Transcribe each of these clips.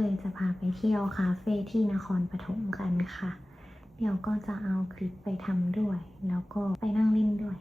เลยจะพาไปเที่ยวคาเฟ่ที่นครปฐมกันค่ะ เดี๋ยวก็จะเอาคลิปไปทำด้วย แล้วก็ไปนั่งเล่นด้วย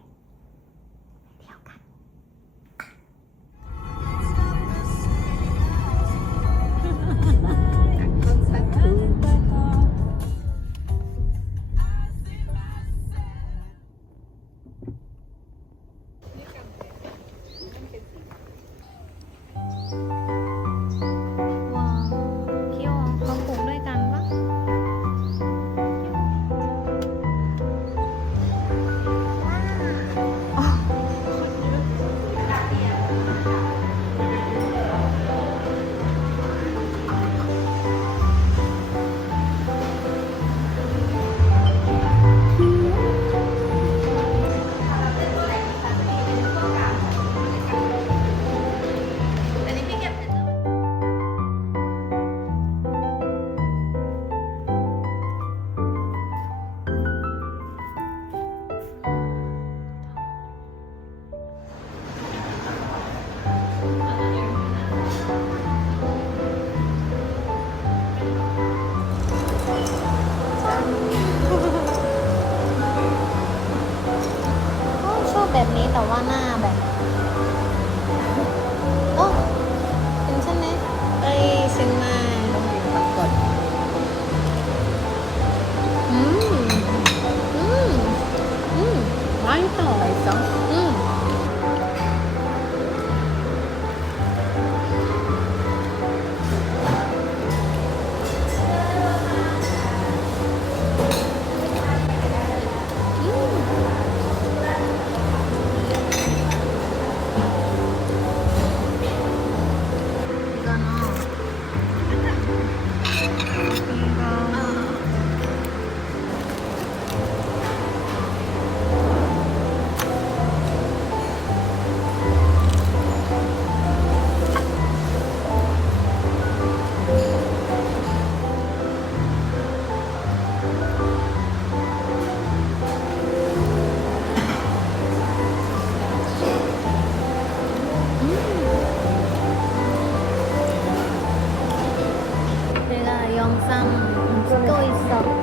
엉상 엉치고 있 어.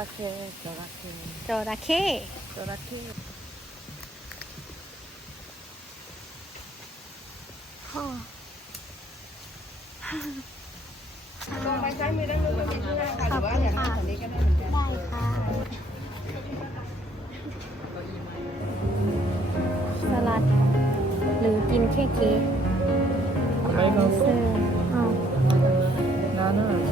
ระเข้จระเข้จระเข้จระเข้พ่อลงไปใช้มือได้เลยเป็นที่ได้ค่ะหรือว่าอยากนั่งตรงนี้ก็ได้เหมือนกันได้ค่ะสลัด หรือกินแค่เค้กไม่ก็เซอร์เอานาน่า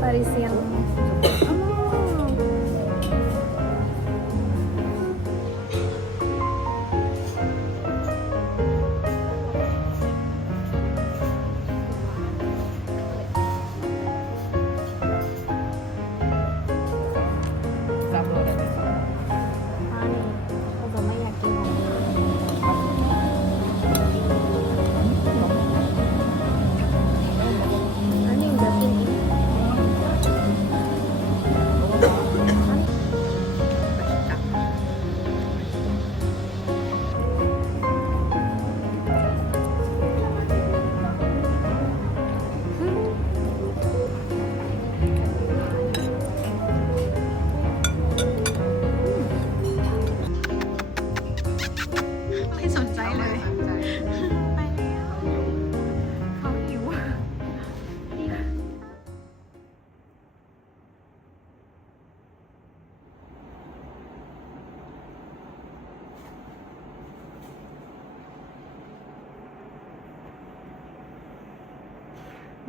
ปา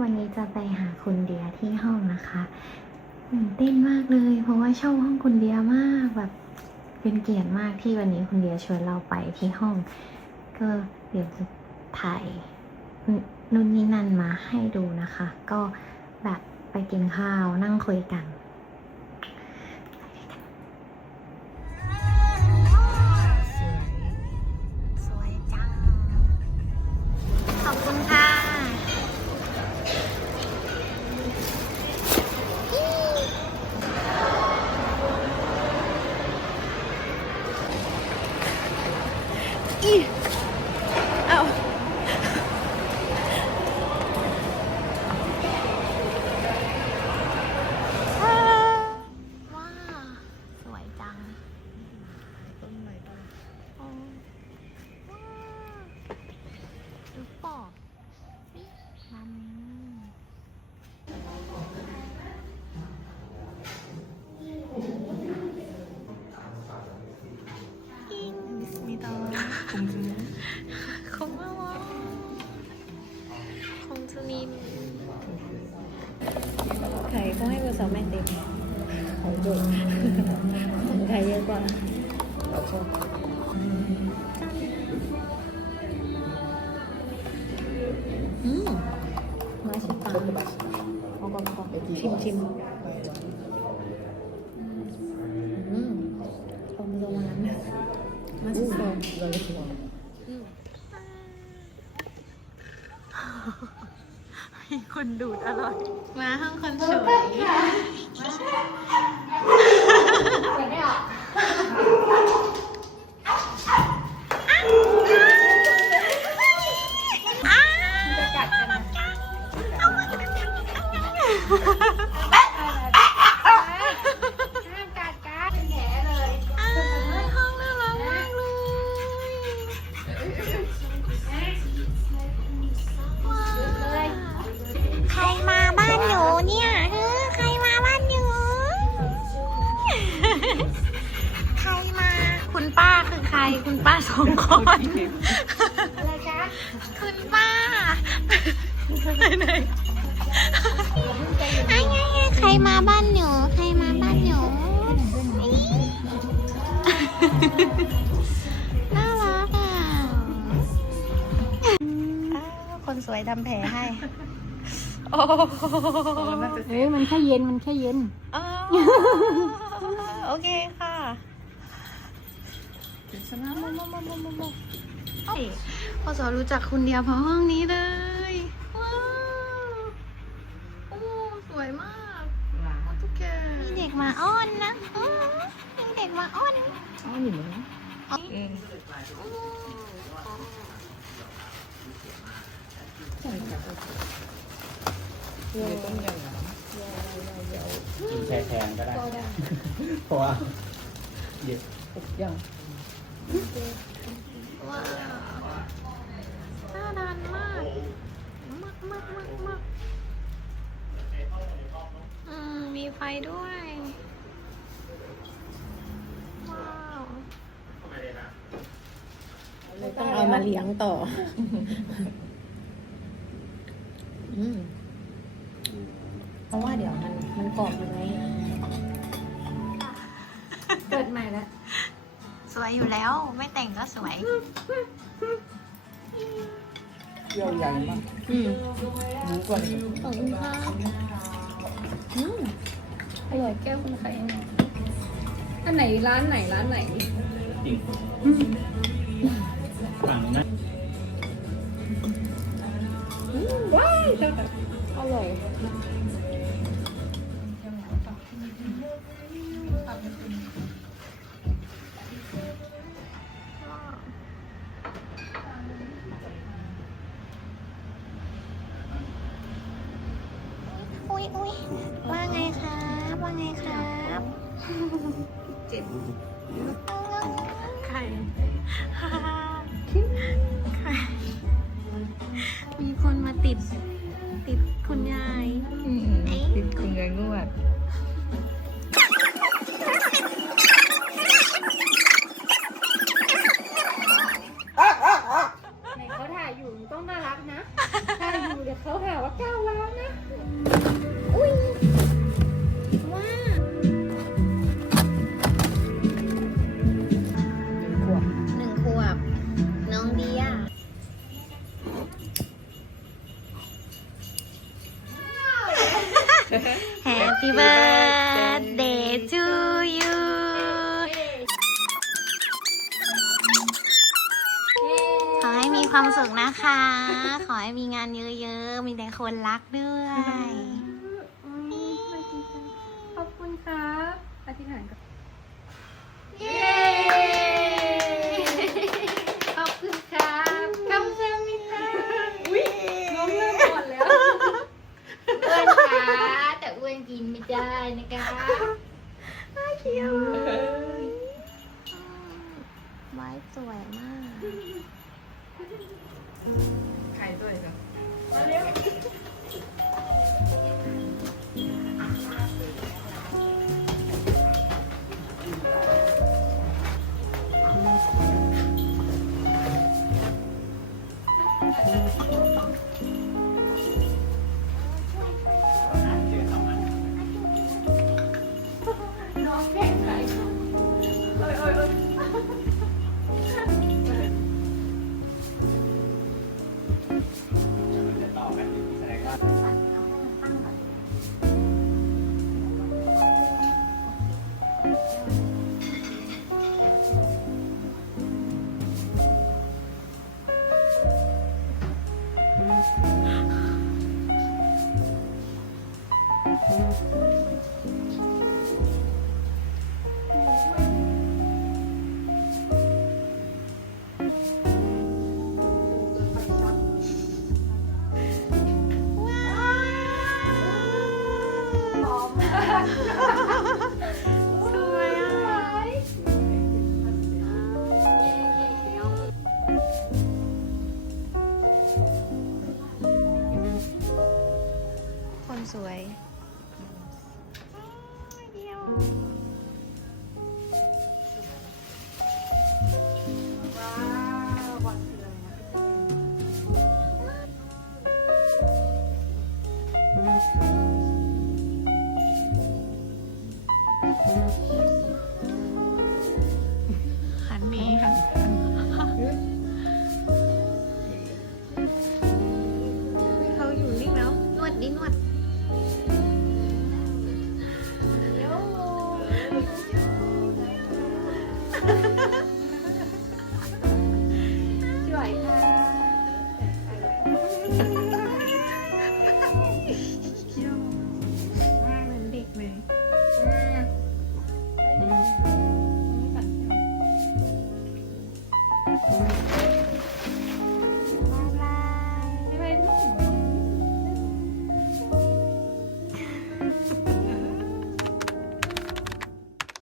วันนี้จะไปหาคุณเดียที่ห้องนะคะตื่นเต้นมากเลย เพราะว่าชอบห้องคุณเดียมากแบบเป็นเกียรติมากที่วันนี้คุณเดียชวนเราไปที่ห้อง ก็เดี๋ยวจะถ่ายนู่นนี่นั่นมาให้ดูนะคะ ก็แบบไปกินข้าวนั่งคุยกัน อืมอมลงมาแล้วมาชิโซเราเลยชอบมีคนดูดอร่อย มาห้องคนสวย จ๊ะคุณป้าไหนไอ้ไงใครมาบ้านหนูใครมาบ้านหนูน่ารักอะอ้าวคนสวยทำแผลให้โอ้เฮ้ยมันแค่เย็นมันแค่เย็นโอเคค่ะมามามา พอสอรู้จักคุณเดียวเพราะห้องนี้เลย ว้าวโอ้สวยมากทุกแกมีเด็กมาอ้อนนะมีเด็กมาอ้อนอ๋อนอยู่ไหนกินแช่แข็งก็ได้เพราะว่าเย็นยัง ว้าวน่าดานมาก มากมากมากมากอืมมีไฟด้วย ว้าวต้องเอามาเลี้ยงต่อ ใหญ่มากอืมรู้ก่อนขอบคุณค่ะอืมอร่อยแก้วคุณใครเนี่ยอันไหนร้านไหนร้านไหนจริงฝั่งนั้นอืมว้ายเจ้าแต่อร่อยอุ้ย เจ็บไข่ไข่มีคนมาติด ติดคุณยายติดคุณยายงวด คนรักด้วย